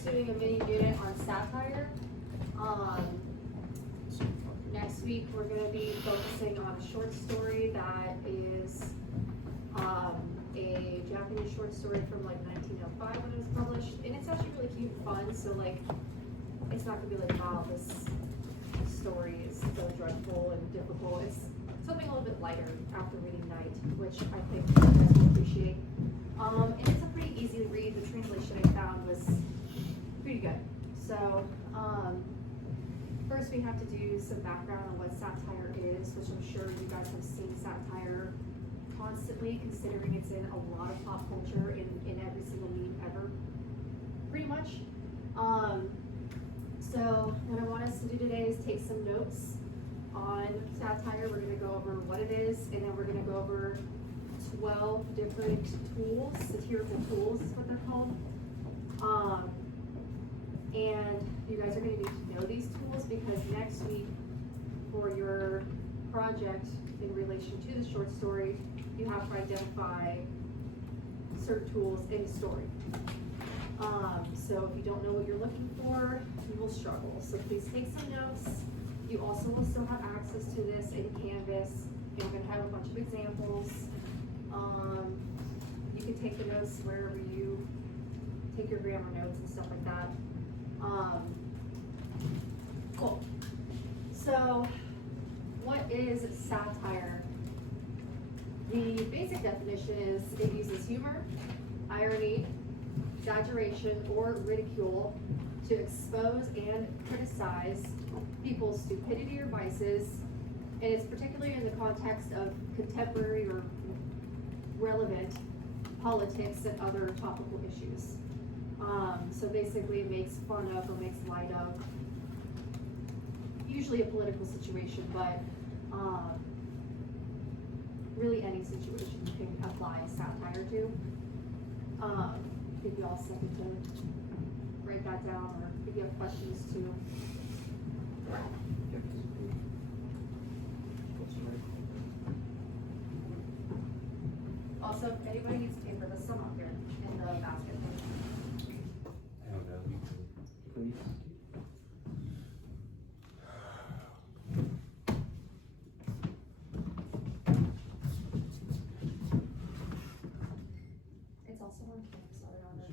just doing a mini unit on satire. Next week we're going to be focusing on a short story that is a Japanese short story from like 1905 when it was published, and it's actually really cute and fun. So like, it's not going to be like, wow, this story is so dreadful and difficult. It's something a little bit lighter after reading Night, which I think you guys will appreciate. And it's a pretty easy read. The translation I found was pretty good. So first we have to do some background on what satire is, which I'm sure you guys have seen satire constantly, considering it's in a lot of pop culture in every single meme ever, pretty much. So what I want us to do today is take some notes on satire. We're going to go over what it is, and then we're going to go over 12 different tools, satirical tools is what they're called. And you guys are going to need to know these tools, because next week for your project in relation to the short story, you have to identify certain tools in the story. So if you don't know what you're looking for, you will struggle. So please take some notes. You also will still have access to this in Canvas. You're going to have a bunch of examples. You can take the notes wherever you take your grammar notes and stuff like that. Cool. So what is satire? The basic definition is it uses humor, irony, exaggeration, or ridicule to expose and criticize people's stupidity or vices, and it's particularly in the context of contemporary or relevant politics and other topical issues. So basically it makes fun of or makes light of usually a political situation, but really any situation you can apply satire to. If you all second to write that down, or if you have questions too. Also, if anybody needs paper, there's some up here in the basket. I don't know. Please. It's also on Canvas, other on the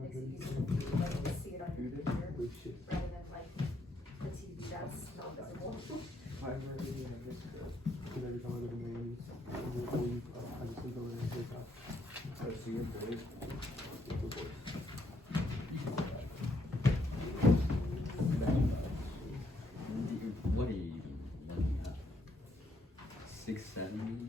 makes it easier for you like, to see it on your computer rather than like the TV that's not visible. Every time I go to Miami, I just think over there and take off. Oh, so you're great. What are you looking at? 670?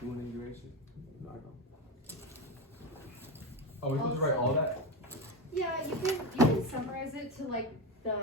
You want any duration? No, I don't. Oh, we're supposed to write all that? Yeah, you can summarize it to like the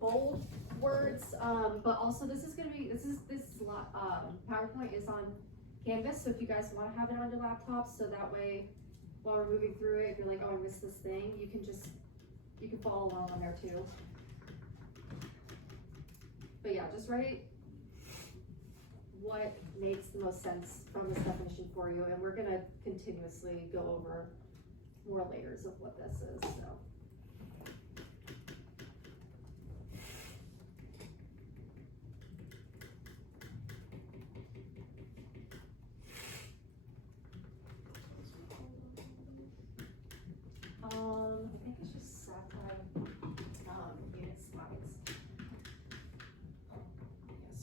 bold words, but also this PowerPoint is on Canvas, so if you guys want to have it on your laptops, so that way while we're moving through it, if you're like, oh, I missed this thing, you can follow along on there too. But yeah, just write what makes the most sense from this definition for you, and we're gonna continuously go over more layers of what this is, so. I think it's just satire, unit slides. Yes,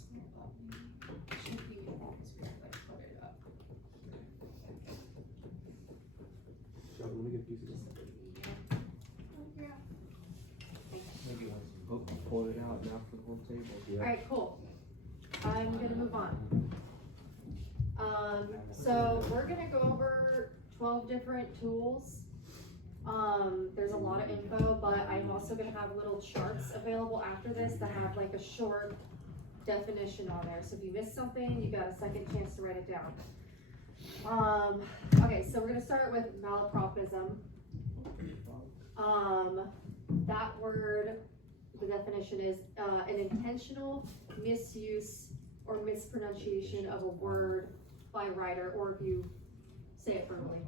should be because we have like put it up. Let me get a piece of this. Yeah. Maybe once you pull it out now for the whole table. Yeah. Alright, cool. I'm gonna move on. So we're gonna go over 12 different tools. There's a lot of info, but I'm also gonna have little charts available after this that have like a short definition on there. So if you missed something, you got a second chance to write it down. Okay, so we're gonna start with malapropism. That word, the definition is an intentional misuse or mispronunciation of a word by a writer, or if you say it verbally.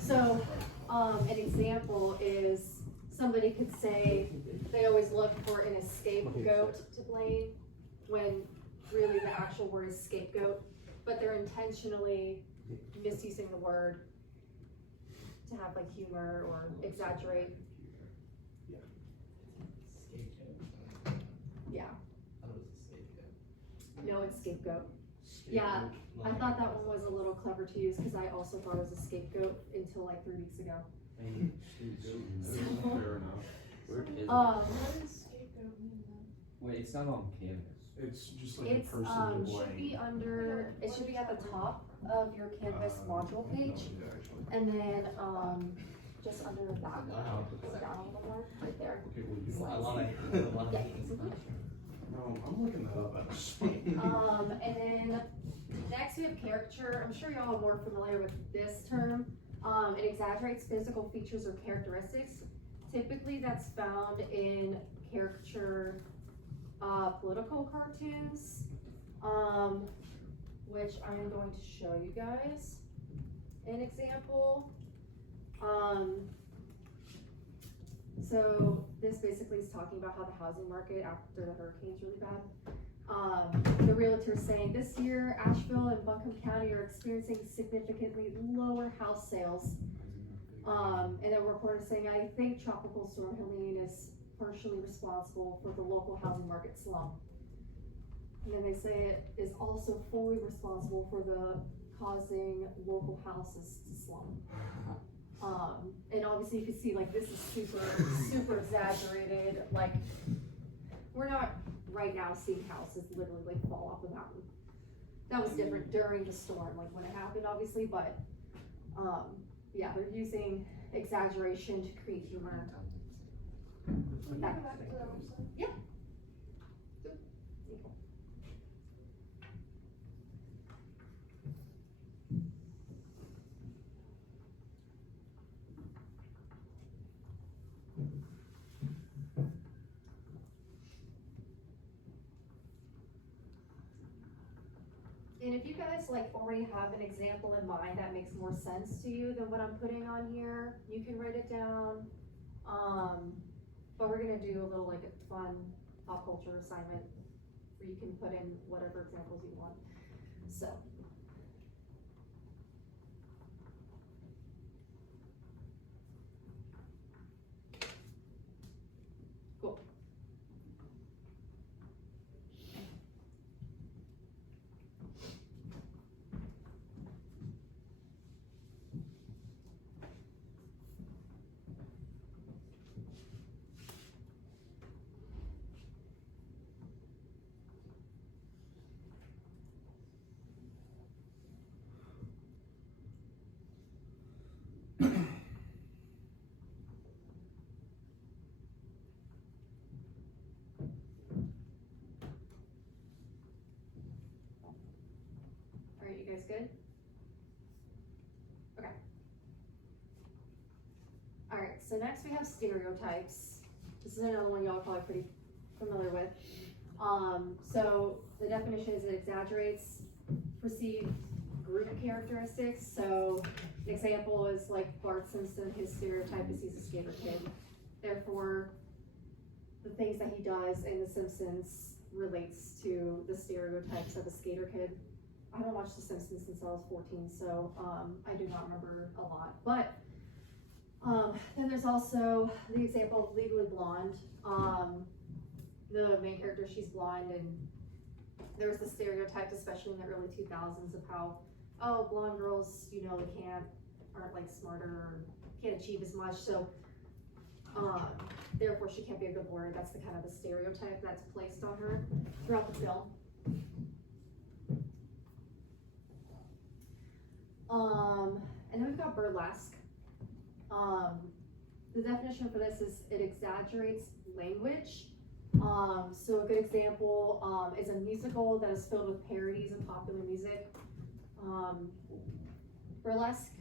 So, an example is somebody could say they always look for an scapegoat to blame when really the actual word is scapegoat, but they're intentionally misusing the word to have like humor or exaggerate. Yeah. No, it's scapegoat. Yeah, I thought that one was a little clever to use because I also thought it was a scapegoat until like 3 weeks ago. Fair enough. Where is it? Um, What does scapegoat mean then? Wait, it's not on canvas. It's just like it's a person to blame. should be under. It should be at the top of your Canvas module page, Yeah, actually. and then just under that one, go down a little more, right there. Okay, well, you Slides. know, Yeah. no, I'm looking that up actually. And then next we have caricature. I'm sure y'all are more familiar with this term. It exaggerates physical features or characteristics. Typically that's found in caricature political cartoons, which I am going to show you guys an example. So this basically is talking about how the housing market after the hurricane's really bad. The realtor is saying this year Asheville and Buncombe County are experiencing significantly lower house sales. And the reporter is saying, I think Tropical Storm Helene is partially responsible for the local housing market slump. And then they say it is also fully responsible for the causing local houses to slump. And obviously you can see like this is super exaggerated. Like we're not right now seeing houses literally like fall off the mountain. That was different during the storm, like when it happened obviously, but yeah, they're using exaggeration to create humor. Can you go back to that website? Yeah. And if you guys like already have an example in mind that makes more sense to you than what I'm putting on here, you can write it down. But we're gonna do a little like a fun pop culture assignment where you can put in whatever examples you want. So. Cool. Alright, you guys good? Okay. Alright, so next we have stereotypes. This is another one y'all are probably pretty familiar with. So the definition is it exaggerates perceived group characteristics. So an example is like Bart Simpson, his stereotype is he's a skater kid. Therefore, the things that he does in The Simpsons relates to the stereotypes of a skater kid. I haven't watched The Simpsons since I was 14, so I do not remember a lot. But then there's also the example of Legally Blonde. The main character, she's blonde, and there was the stereotype, especially in the early 2000s, of how, oh, blonde girls, you know, they aren't like smarter or can't achieve as much, so therefore she can't be a good lawyer. That's the kind of the stereotype that's placed on her throughout the film. And then we've got burlesque. The definition for this is it exaggerates language. So a good example is a musical that is filled with parodies of popular music. Burlesque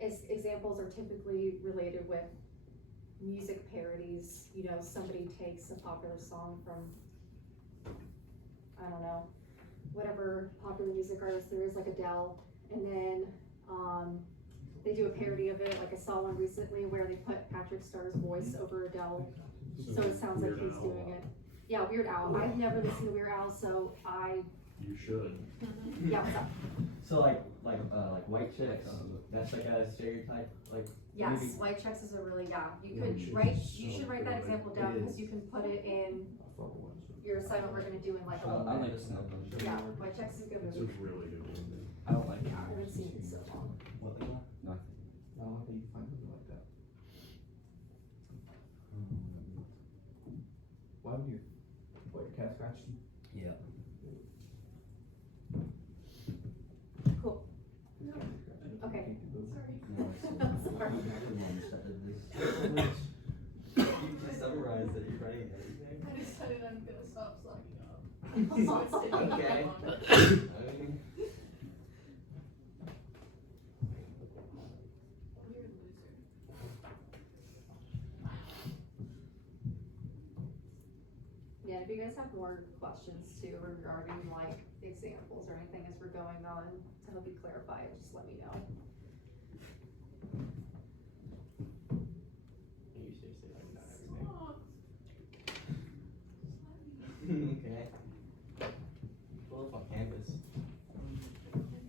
examples are typically related with music parodies. You know, somebody takes a popular song from, I don't know, whatever popular popular music artists. There is like Adele, and then, they do a parody of it, like I saw one recently where they put Patrick Starr's voice over Adele, so it sounds like Weird he's Al. doing it. Yeah, Weird Al. I've never listened to Weird Al, so You should. yeah, what's up? So like white chicks, that's like a stereotype, like. Yes, maybe- white checks is a really, you Yeah, could we should write, just you so should write that good. example down, It because is. you can put it in your assignment we're gonna do in like a little I bit. like to snow bunch. Yeah, white checks is a good It's a movie. really good one. I don't like. I haven't seen it in so long. What they got? Nothing. I don't think you find something like that. Why would you, what, your cat scratched you? Yeah. Cool. His cat scratched you? Okay. Can't do Sorry. Sorry. You just summarized it, you're writing everything. I decided I'm gonna stop slacking up. Okay. You're a loser. Yeah, if you guys have more questions too regarding like examples or anything as we're going on to help you clarify it, just let me know. You seriously like not everything. Stop.